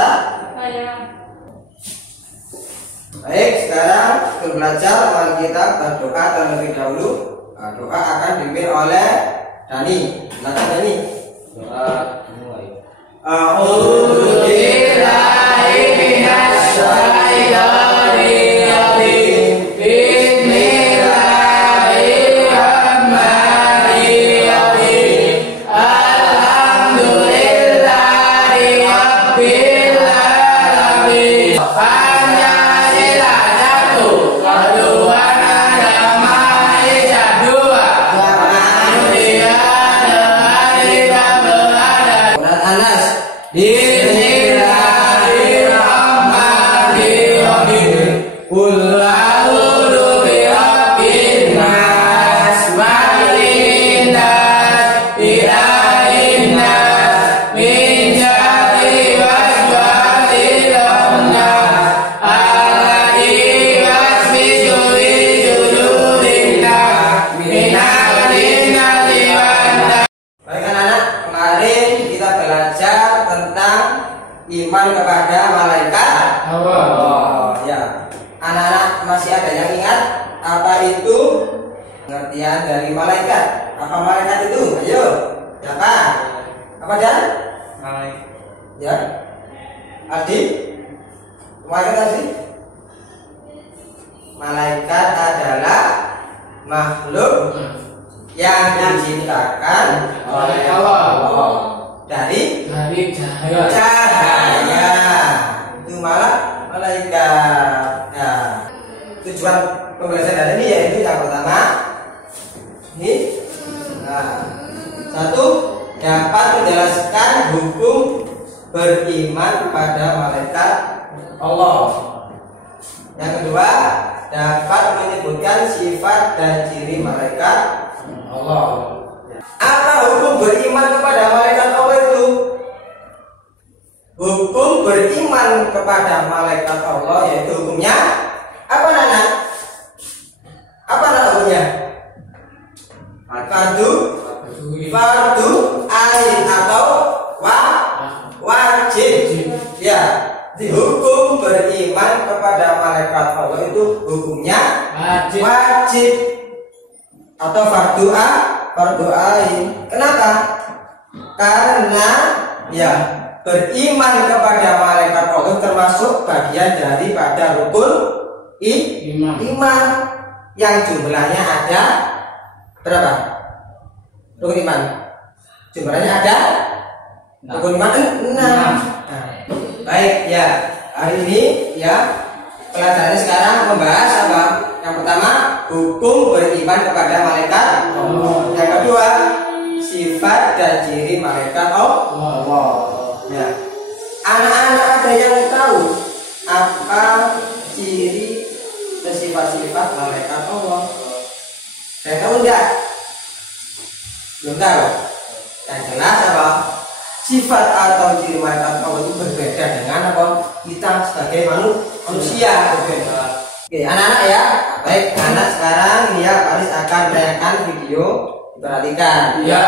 bisa? Baik, sekarang untuk belajar mari kita berdoa terlebih dahulu. Doa akan dipimpin oleh Dani. Silakan Dani. Doa mulai. Iman kepada malaikat Allah. Ya, anak-anak masih ada yang ingat apa itu pengertian dari malaikat? Apa malaikat itu? Ayo, siapa? Apa dan? Malaikat. Ya, Adi. Malaikat tadi? Malaikat adalah makhluk yang diciptakan oleh Allah dari cahaya. Itu malah malaikat. Nah, tujuan pembelajaran ini yaitu yang pertama ini, satu, dapat menjelaskan hukum beriman kepada malaikat Allah. Yang kedua, dapat menyebutkan sifat dan ciri malaikat Allah. Apa hukum beriman kepada malaikat Allah itu? Hukum beriman kepada malaikat Allah yaitu hukumnya apa Nana? Apa Nana hukumnya? Fardu ain atau wajib. Ya, di hukum beriman kepada malaikat Allah itu hukumnya wajib atau fardu ain. Kenapa? Karena ya, beriman kepada malaikat Allah termasuk bagian daripada rukun iman yang jumlahnya ada berapa? Rukun iman jumlahnya ada rukun iman 6. Baik ya, hari ini ya pelajarannya sekarang membahas apa? Yang pertama, hukum beriman kepada malaikat Allah. Yang kedua, sifat dan ciri malaikat Allah. Ya. Anak-anak ada yang tahu apa ciri dan sifat-sifat malaikat Allah? Saya tahu enggak? Belum tahu. Yang jelas apa? Sifat atau ciri malaikat Allah itu berbeda dengan apa? Kita sebagai manusia berbeda. Oke, anak-anak ya. Baik, anak sekarang ini ya Paris akan menayangkan video. Perhatikan. Ya.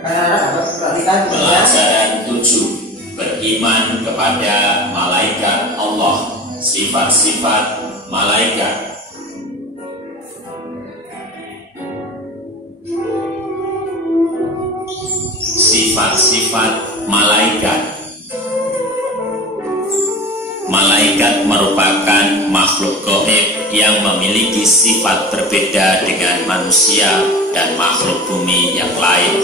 Anak-anak perhatikan. Pelajaran 7. Beriman kepada malaikat Allah. Sifat-sifat malaikat. Sifat-sifat malaikat. Malaikat merupakan makhluk gaib yang memiliki sifat berbeda dengan manusia dan makhluk bumi yang lain.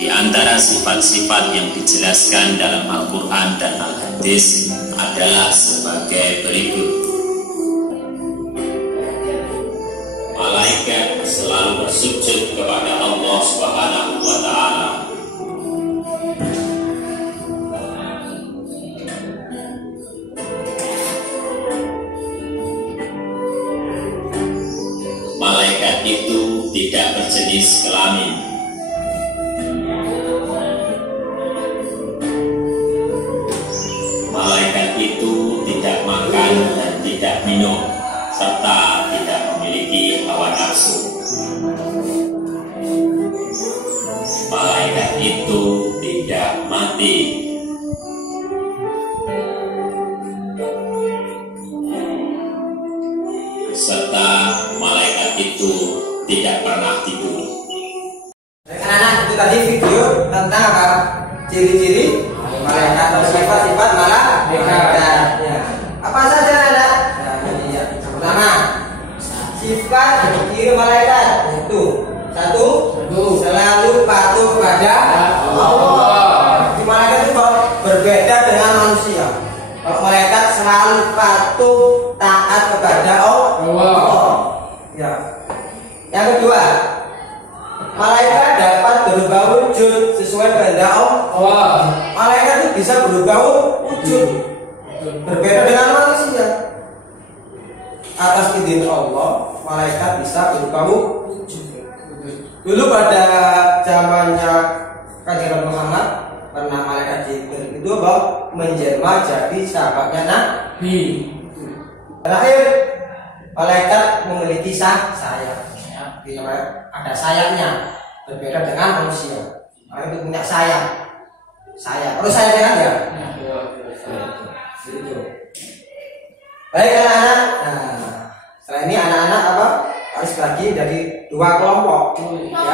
Di antara sifat-sifat yang dijelaskan dalam Al-Quran dan Al-Hadis adalah sebagai berikut. Malaikat selalu bersujud kepada Allah Subhanahu wa Ta'ala. Malaikat itu tidak berjenis kelamin. Malaikat itu tidak makan dan tidak minum, serta tidak memiliki hawa nafsu. Malaikat itu tidak mati. pernah tidur. Anak-anak, itu tadi video tentang apa? Ciri-ciri malaikat atau sifat-sifat malaikat. Ya. Apa saja anak? Nah, ini ya. Pertama, sifat ciri malaikat itu satu, selalu patuh kepada Allah. Di malaikat itu berbeda dengan manusia. Kalau malaikat selalu patuh taat kepada Allah. Ya. Yang kedua, malaikat dapat berubah wujud sesuai kehendak Allah. Malaikat itu bisa berubah wujud, berbeda dengan manusia. Atas izin Allah, malaikat bisa berubah wujud. Dulu pada zamannya Kanjeng Muhammad, pernah malaikat Jibril itu menjelma jadi sahabatnya Nabi. Terakhir, malaikat memiliki sayap. Ada sayapnya, berbeda dengan manusia. Malaikat itu punya sayap. Terus sayapnya kan ya? Baik anak-anak. Nah, setelah ini anak-anak apa? Harus bagi dari dua kelompok. Ya.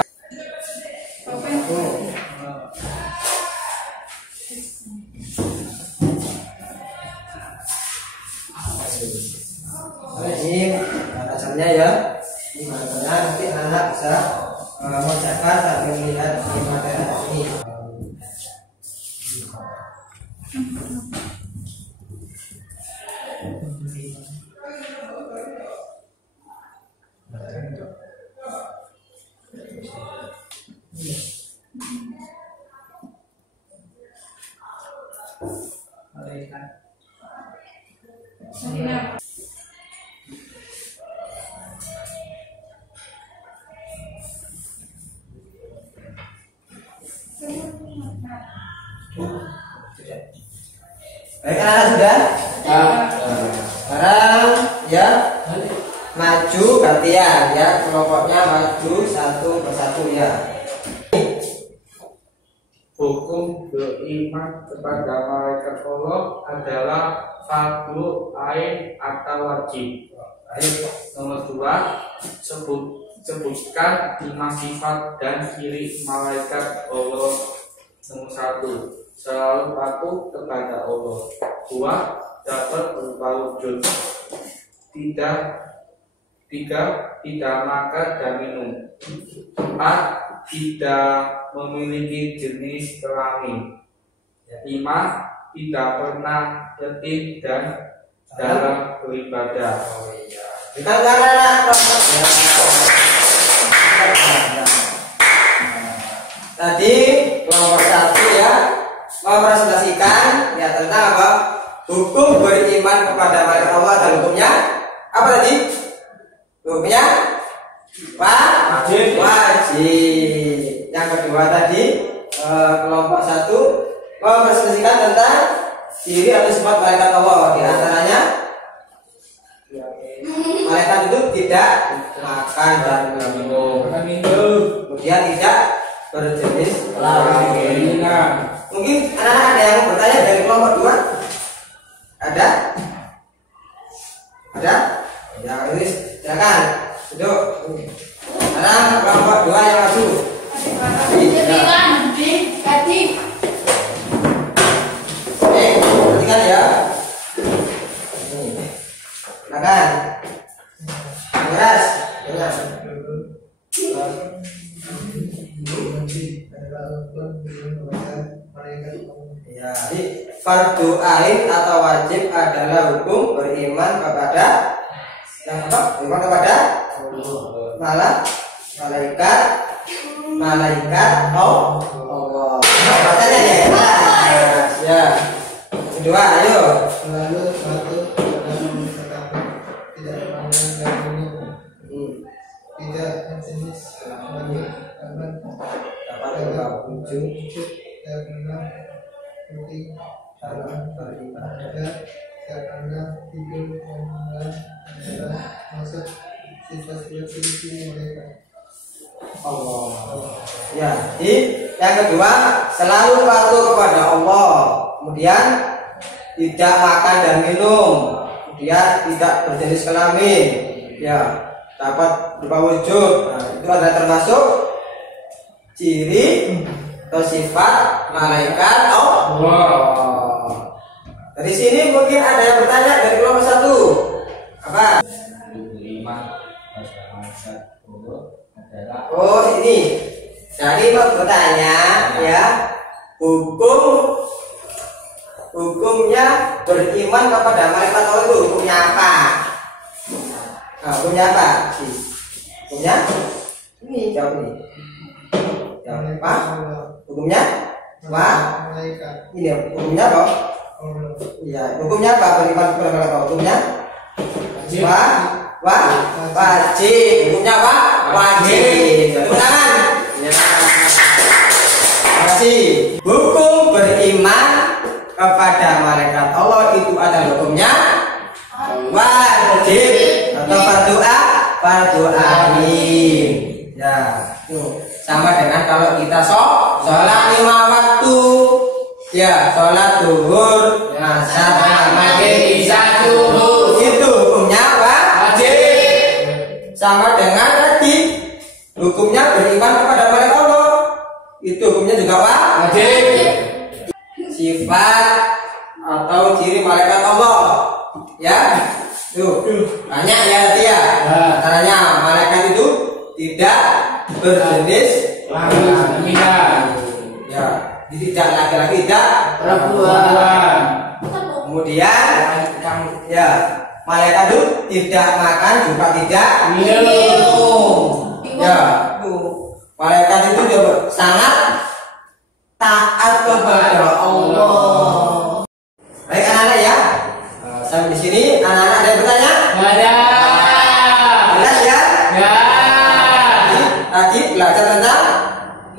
Ini batasannya ya. Di mana nanti anak bisa mengucapkan sambil melihat di materi ini. Baik anak sudah? Sekarang ya maju gantian ya, kelompoknya maju satu persatu ya. Hukum beriman kepada malaikat Allah adalah fardu ain atau wajib. Nomor 2, sebutkan 5 sifat dan ciri malaikat Allah. Nomor 1, selalu patuh kepada Allah. 2, dapat berubah wujud. 3, tidak makan dan minum. 4, tidak memiliki jenis kelamin. 5, tidak pernah letih dan dalam beribadah. Kita anak-anak. Tadi kelompok 1 ya mempresentasikan ya tentang apa? Hukum beriman kepada malaikat Allah dan hukumnya apa tadi? Hukumnya wajib. Yang kedua tadi kelompok 1 mempresentasikan tentang ciri atau sifat malaikat Allah. Di antaranya malaikat itu tidak makan dan minum. Kemudian tidak berjenis kelamin. Mungkin anak-anak ada yang bertanya dari kelompok 2? Ada? Ya, ini silakan duduk. Sekarang kelompok 2 yang maju. Oke, perhatikan ya. Silakan. Keras. Ya, fardu ain atau wajib adalah hukum beriman kepada yang apa? Beriman kepada malaikat Allah. Bacanya ya. Ya. Kedua, ayo. Selalu patuh kepada masyarakat, tidak makan dan minum, tidak jenis kelamin, Dapat berubah wujud karena penting dalam beribadah, karena hidup dan adalah maksud sifat-sifat ciri mereka. Allah. Ya, jadi yang kedua selalu patuh kepada Allah. Kemudian tidak makan dan minum. Kemudian tidak berjenis kelamin. Ya. dapat berupa wujud. Nah, itu adalah termasuk ciri atau sifat malaikat Allah. Dari sini mungkin ada yang bertanya dari kelompok 1. Apa? Oh, ini. Jadi mau bertanya ya, hukumnya beriman kepada malaikat Allah itu hukumnya apa? Nah, hukumnya apa? Hukumnya ini, jawab ini. Jawab apa? Hukumnya apa? Ini hukumnya apa? Iya, hukumnya apa? Beriman kepada malaikat Allah. Hukumnya wajib. Hukumnya apa? Wajib. Tepuk tangan. Hukum beriman kepada malaikat Allah itu adalah hukumnya wajib atau fardu ain. Ya, tuh sama dengan kalau kita sholat 5 waktu. Ya, sholat zuhur, asar, maghrib, isya, subuh. Itu hukumnya wajib. Sama dengan tadi hukumnya beriman kepada malaikat Allah. Itu hukumnya juga wajib. Sifat atau ciri malaikat Allah. Ya. Tuh. Banyak ya tadi ya. Caranya malaikat itu tidak berjenis kelamin. Ya. Tidak laki-laki, tidak perempuan. Kemudian ya, malaikat itu tidak makan juga tidak minum. Ya. Malaikat itu juga sangat taat kepada Allah. Baik anak-anak ya, sampai di sini anak-anak ada yang bertanya? Ada. Jelas ya? Ya. Tadi belajar tentang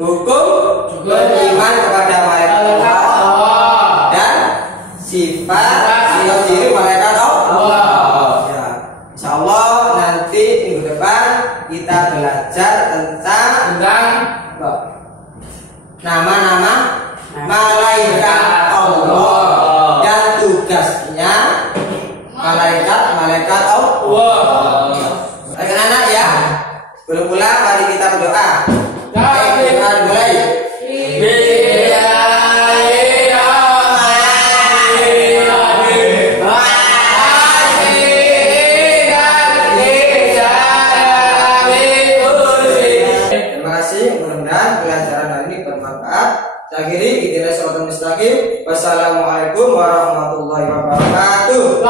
hukum beriman kepada malaikat Allah dan sifat atau ciri malaikat Allah. Ya. Insyaallah nanti minggu depan kita belajar tentang nama-nama malaikat Allah dan tugasnya malaikat Allah. Baik anak ya, sebelum pulang mari kita berdoa. Kita mulai. Akhiri, Wassalamualaikum warahmatullahi wabarakatuh.